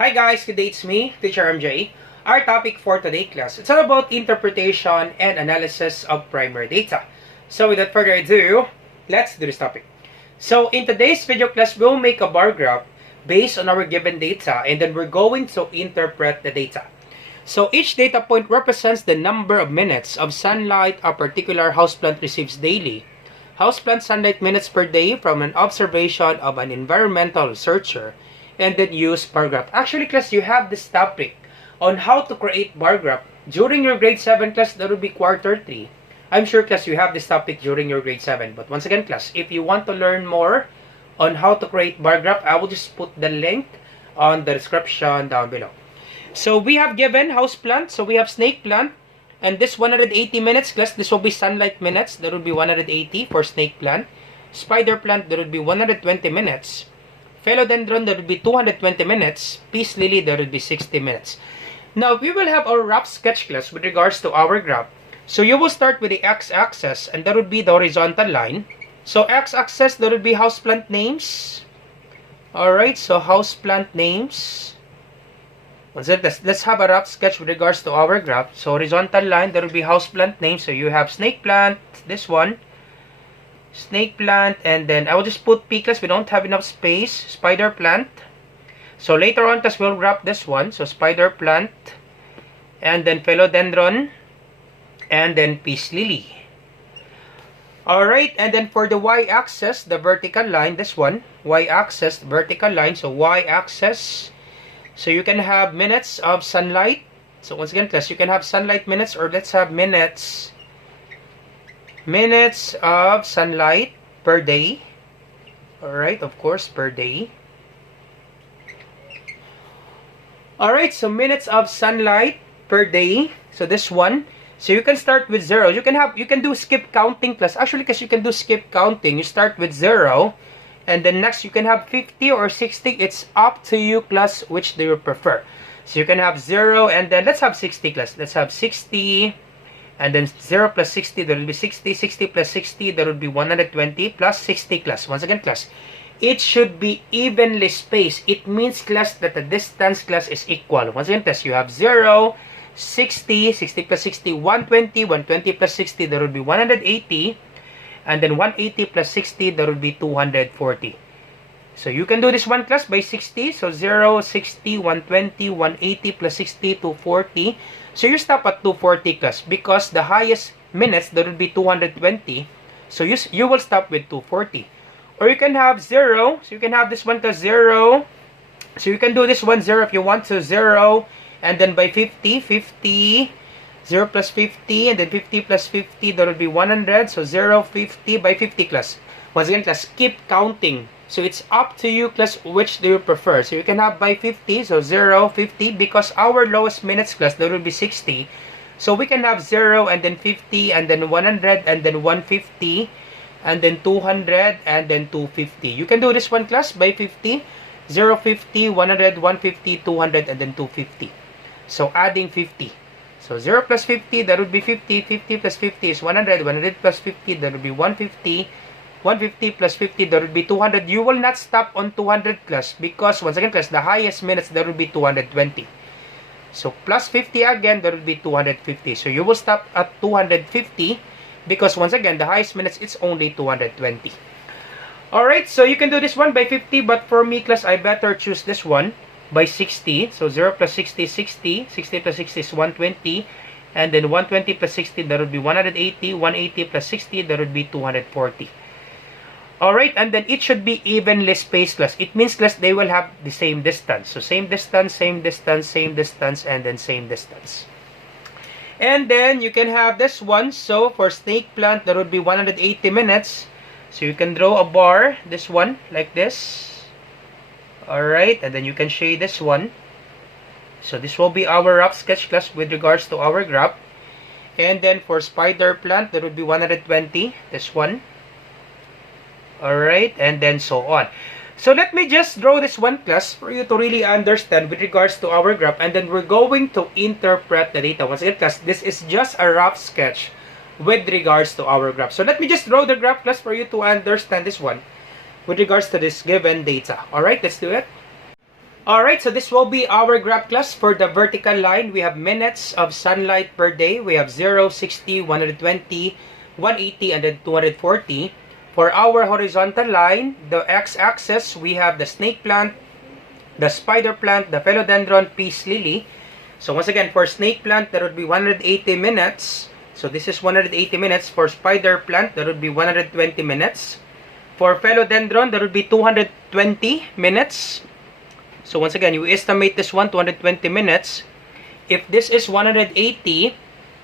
Hi guys, good day, it's me, Teacher MJ. Our topic for today class, it's all about interpretation and analysis of primary data. So without further ado, let's do this topic. So in today's video class, we'll make a bar graph based on our given data and then we're going to interpret the data. So each data point represents the number of minutes of sunlight a particular houseplant receives daily. Houseplant sunlight minutes per day from an observation of an environmental researcher, and then use bar graph. Actually, class, you have this topic on how to create bar graph during your grade 7 class. That would be quarter 3. I'm sure, class, you have this topic during your grade 7. But once again, class, if you want to learn more on how to create bar graph, I will just put the link on the description down below. So we have given house plant. So we have snake plant. And this 180 minutes, class, this will be sunlight minutes. That would be 180 for snake plant. Spider plant, that would be 120 minutes. Philodendron, that would be 220 minutes. Peace lily, that would be 60 minutes. Now, we will have our rough sketch class with regards to our graph. So, you will start with the x-axis, and that would be the horizontal line. So, x-axis, that would be houseplant names. Alright, so houseplant names. Let's have a rough sketch with regards to our graph. So, horizontal line, that would be houseplant names. So, you have snake plant, this one. Snake plant, and then I will just put P class, we don't have enough space. Spider plant. So later on class, we'll graph this one. So spider plant, and then philodendron, and then peace lily. Alright, and then for the y-axis, the vertical line, this one, y-axis, vertical line. So y-axis, so you can have minutes of sunlight. So once again class, you can have sunlight minutes, or let's have minutes of sunlight per day. Alright, of course, per day. Alright, so minutes of sunlight per day. So this one. So you can start with 0. You can do skip counting plus. Actually, because you can do skip counting. You start with 0. And then next you can have 50 or 60. It's up to you class which do you prefer. So you can have 0 and then let's have 60 class. Let's have 60. And then 0 plus 60, there will be 60. 60 plus 60, there will be 120 plus 60 class. Once again, class, it should be evenly spaced. It means, class, that the distance, class, is equal. Once again, class, you have 0, 60, 60 plus 60, 120, 120 plus 60, there will be 180. And then 180 plus 60, there will be 240. So you can do this one, class, by 60. So 0, 60, 120, 180 plus 60, 240. So you stop at 240 class because the highest minutes, there will be 220. So you will stop with 240. Or you can have 0. So you can have this one class 0. So you can do this one 0 if you want to 0. And then by 50, 50. 0 plus 50 and then 50 plus 50, there will be 100. So 0, 50 by 50 class. Once again class, keep counting. So it's up to you class which do you prefer. So you can have by 50, so 0, 50, because our lowest minutes class, there will be 60. So we can have 0 and then 50 and then 100 and then 150 and then 200 and then 250. You can do this one class by 50, 0, 50, 100, 150, 200 and then 250. So adding 50. So 0 plus 50, that would be 50, 50 plus 50 is 100, 100 plus 50, that would be 150, 150 plus 50, that would be 200. You will not stop on 200 class because, once again class, the highest minutes, that would be 220. So plus 50 again, that would be 250. So you will stop at 250 because, once again, the highest minutes, it's only 220. Alright, so you can do this one by 50, but for me class, I better choose this one by 60. So 0 plus 60 is 60, 60 plus 60 is 120, and then 120 plus 60, that would be 180, 180 plus 60, that would be 240. Alright, and then it should be evenly spaced class. It means class they will have the same distance. So same distance, same distance, same distance, and then same distance. And then you can have this one. So for snake plant, that would be 180 minutes. So you can draw a bar, this one, like this. Alright, and then you can shade this one. So this will be our rough sketch class with regards to our graph. And then for spider plant, that would be 120, this one. Alright, and then so on. So let me just draw this one class for you to really understand with regards to our graph, and then we're going to interpret the data. Once again class, this is just a rough sketch with regards to our graph. So let me just draw the graph class for you to understand this one with regards to this given data. Alright, let's do it. Alright, so this will be our graph class. For the vertical line, we have minutes of sunlight per day. We have 0, 60, 120, 180, and then 240. For our horizontal line, the x-axis, we have the snake plant, the spider plant, the philodendron, peace lily. So once again, for snake plant, that would be 180 minutes. So this is 180 minutes. For spider plant, that would be 120 minutes. For philodendron, that would be 220 minutes. So once again, you estimate this one, 220 minutes. If this is 180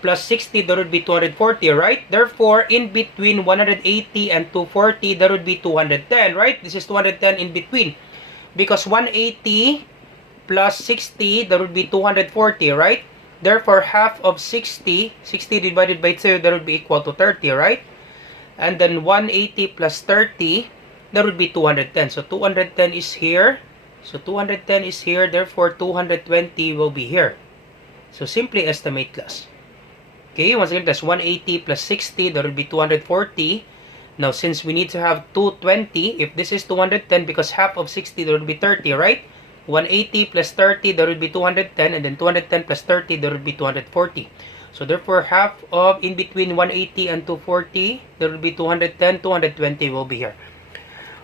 plus 60, that would be 240, right? Therefore, in between 180 and 240, that would be 210, right? This is 210 in between. Because 180 plus 60, that would be 240, right? Therefore, half of 60 divided by 2, that would be equal to 30, right? And then 180 plus 30, that would be 210. So 210 is here. So 210 is here, therefore 220 will be here. So simply estimate, class. Okay, once again, that's 180 plus 60, that would be 240. Now, since we need to have 220, if this is 210, because half of 60, that would be 30, right? 180 plus 30, that would be 210, and then 210 plus 30, that would be 240. So therefore, half of in between 180 and 240, that would be 210, 220 will be here.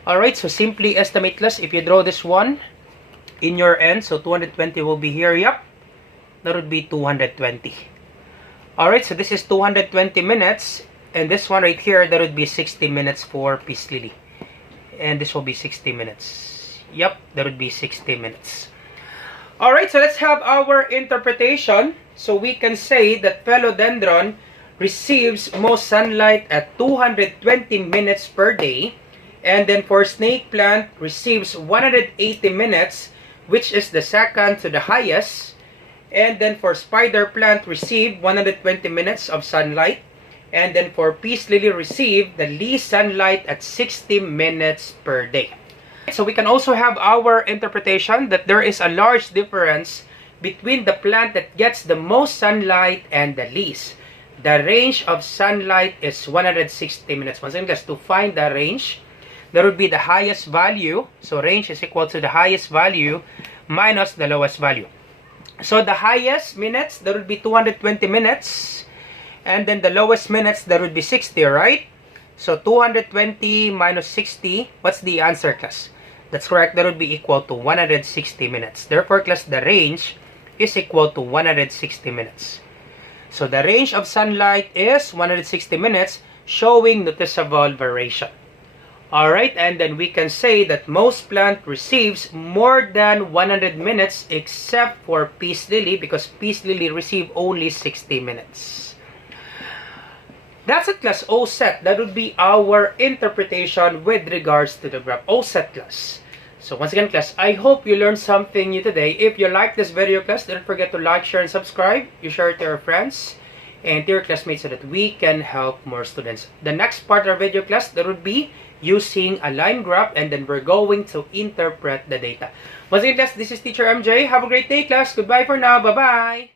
Alright, so simply estimate, class. If you draw this one in your end, so 220 will be here, yep. That would be 220. Alright, so this is 220 minutes. And this one right here, that would be 60 minutes for peace lily. And this will be 60 minutes. Yep, that would be 60 minutes. Alright, so let's have our interpretation. So we can say that philodendron receives most sunlight at 220 minutes per day. And then for snake plant, receives 180 minutes, which is the second to the highest. And then for spider plant, receive 120 minutes of sunlight. And then for peace lily, receive the least sunlight at 60 minutes per day. So we can also have our interpretation that there is a large difference between the plant that gets the most sunlight and the least. The range of sunlight is 160 minutes. Once again, guys, to find the range, there would be the highest value. So range is equal to the highest value minus the lowest value. So the highest minutes, that would be 220 minutes. And then the lowest minutes, that would be 60, right? So 220 minus 60, what's the answer, class? That's correct, that would be equal to 160 minutes. Therefore, class, the range is equal to 160 minutes. So the range of sunlight is 160 minutes, showing noticeable variation. Alright, and then we can say that most plant receives more than 100 minutes except for peace lily, because peace lily receive only 60 minutes. That's it, class. O set. That would be our interpretation with regards to the graph. O set, class. So once again, class, I hope you learned something new today. If you like this video, class, don't forget to like, share, and subscribe. You share it to your friends and to your classmates so that we can help more students. The next part of our video, class, that would be using a line graph, and then we're going to interpret the data. Once again, class, this is Teacher MJ. Have a great day, class. Goodbye for now. Bye-bye.